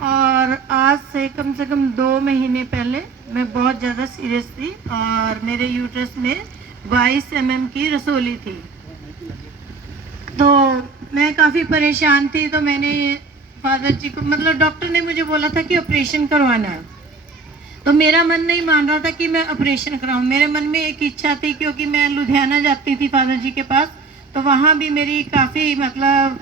और आज से कम 2 महीने पहले मैं बहुत ज़्यादा सीरियस थी और मेरे यूट्रस में 22 की रसोली थी। तो मैं काफ़ी परेशान थी, तो मैंने फादर जी को मतलब डॉक्टर ने मुझे बोला था कि ऑपरेशन करवाना है। तो मेरा मन नहीं मान रहा था कि मैं ऑपरेशन कराऊं। मेरे मन में एक इच्छा थी, क्योंकि मैं लुधियाना जाती थी फादर जी के पास, तो वहाँ भी मेरी काफ़ी मतलब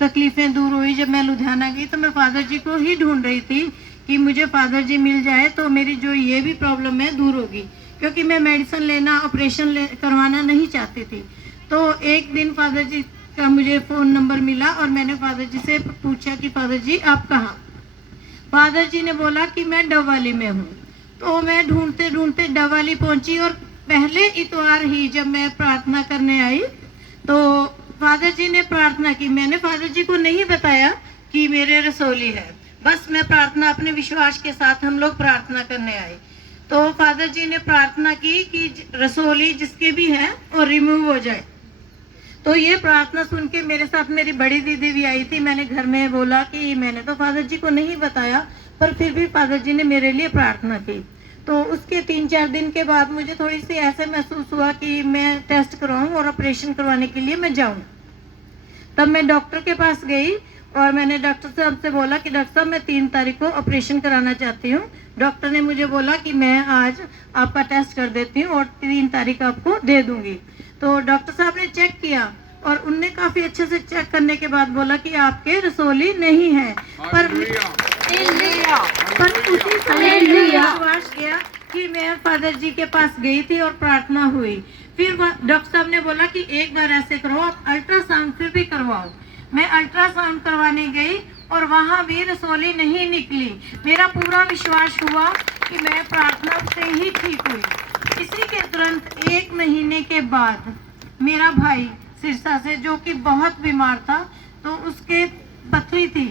तकलीफ़ें दूर हुई। जब मैं लुधियाना गई तो मैं फादर जी को ही ढूंढ रही थी कि मुझे फादर जी मिल जाए तो मेरी जो ये भी प्रॉब्लम है दूर होगी, क्योंकि मैं मेडिसिन लेना ऑपरेशन करवाना नहीं चाहती थी। तो एक दिन फादर जी का मुझे फ़ोन नंबर मिला और मैंने फादर जी से पूछा कि फादर जी आप कहाँ। फादर जी ने बोला कि मैं डबवाली में हूँ। तो मैं ढूंढते ढूंढते डबवाली पहुंची और पहले इतवार ही जब मैं प्रार्थना करने आई तो फादर जी ने प्रार्थना की। मैंने फादर जी को नहीं बताया कि मेरे रसोली है, बस मैं प्रार्थना अपने विश्वास के साथ हम लोग प्रार्थना करने आए। तो फादर जी ने प्रार्थना की कि रसोली जिसके भी है वो रिमूव हो जाए। तो ये प्रार्थना सुन के मेरे साथ मेरी बड़ी दीदी भी आई थी। मैंने घर में बोला कि मैंने तो फादर जी को नहीं बताया, पर फिर भी फादर जी ने मेरे लिए प्रार्थना की। तो उसके 3-4 दिन के बाद मुझे थोड़ी सी ऐसे महसूस हुआ कि मैं टेस्ट करवाऊं और ऑपरेशन करवाने के लिए मैं जाऊं। तब मैं डॉक्टर के पास गई और मैंने डॉक्टर साहब से बोला कि डॉक्टर साहब मैं 3 तारीख को ऑपरेशन कराना चाहती हूँ। डॉक्टर ने मुझे बोला कि मैं आज आपका टेस्ट कर देती हूँ और 3 तारीख आपको दे दूंगी। तो डॉक्टर साहब ने चेक किया और उनने काफी अच्छे से चेक करने के बाद बोला कि आपके रसोली नहीं है। पर उसी समय विश्वास किया कि मैं फादर जी के पास गई थी और प्रार्थना हुई। फिर डॉक्टर साहब ने बोला कि एक बार ऐसे करो, आप अल्ट्रासाउंड फिर भी करवाओ। मैं अल्ट्रासाउंड करवाने गई और वहाँ भी रसोली नहीं निकली। मेरा पूरा विश्वास हुआ कि मैं प्रार्थना से ही ठीक हुई। इसी के तुरंत 1 महीने के बाद मेरा भाई सिरसा से, जो कि बहुत बीमार था, तो उसके पथरी थी।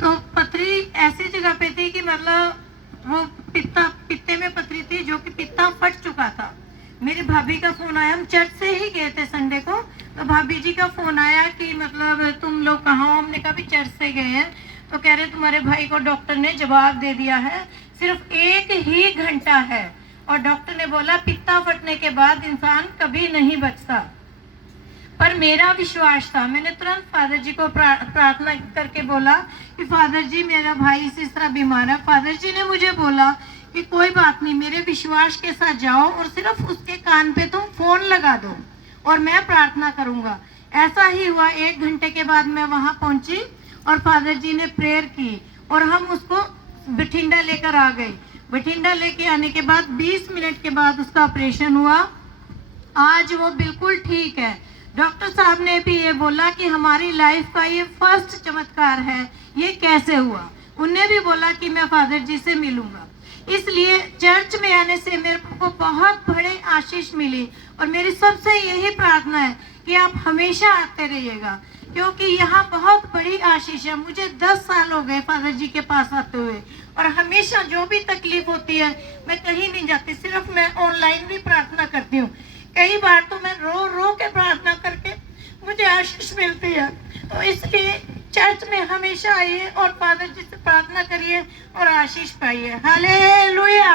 तो पथरी ऐसी जगह पे थी कि मतलब वो पित्ते में पथरी थी, जो कि पित्ता फट चुका था। मेरी भाभी का फोन आया, हम चर्च से ही गए थे संडे को, तो भाभी जी का फोन आया कि मतलब तुम लोग कहाँ हो। हमने कहा भी चर्च से गए हैं। तो कह रहे तुम्हारे भाई को डॉक्टर ने जवाब दे दिया है, सिर्फ 1 ही घंटा है, और डॉक्टर ने बोला पित्ता फटने के बाद इंसान कभी नहीं बचता। पर मेरा विश्वास था, मैंने तुरंत फादर जी को प्रार्थना करके बोला कि फादर जी मेरा भाई इस तरह बीमार है। फादर जी ने मुझे बोला कि कोई बात नहीं, मेरे विश्वास के साथ जाओ और सिर्फ उसके कान पे तुम फोन लगा दो और मैं प्रार्थना करूंगा। ऐसा ही हुआ। 1 घंटे के बाद मैं वहां पहुंची और फादर जी ने प्रेयर की और हम उसको बठिंडा लेकर आ गए। बठिंडा लेके आने के बाद 20 मिनट के बाद उसका ऑपरेशन हुआ। आज वो बिल्कुल ठीक है। डॉक्टर साहब ने भी ये बोला कि हमारी लाइफ का ये फर्स्ट चमत्कार है। ये कैसे हुआ? उन्हें भी बोला कि मैं फादर जी से मिलूंगा। इसलिए चर्च में आने से मेरे को बहुत बड़े आशीष मिली और मेरी सबसे यही प्रार्थना है कि आप हमेशा आते रहिएगा, क्योंकि यहाँ बहुत बड़ी आशीष है। मुझे 10 साल हो गए फादर जी के पास आते हुए और हमेशा जो भी तकलीफ होती है मैं कहीं नहीं जाती, सिर्फ मैं ऑनलाइन भी प्रार्थना करती हूँ। कई बार तो मैं रो रो के प्रार्थना करके मुझे आशीष मिलती है। तो इसलिए चर्च में हमेशा आइए और फादर जी से प्रार्थना करिए और आशीष पाइए। हालेलुया।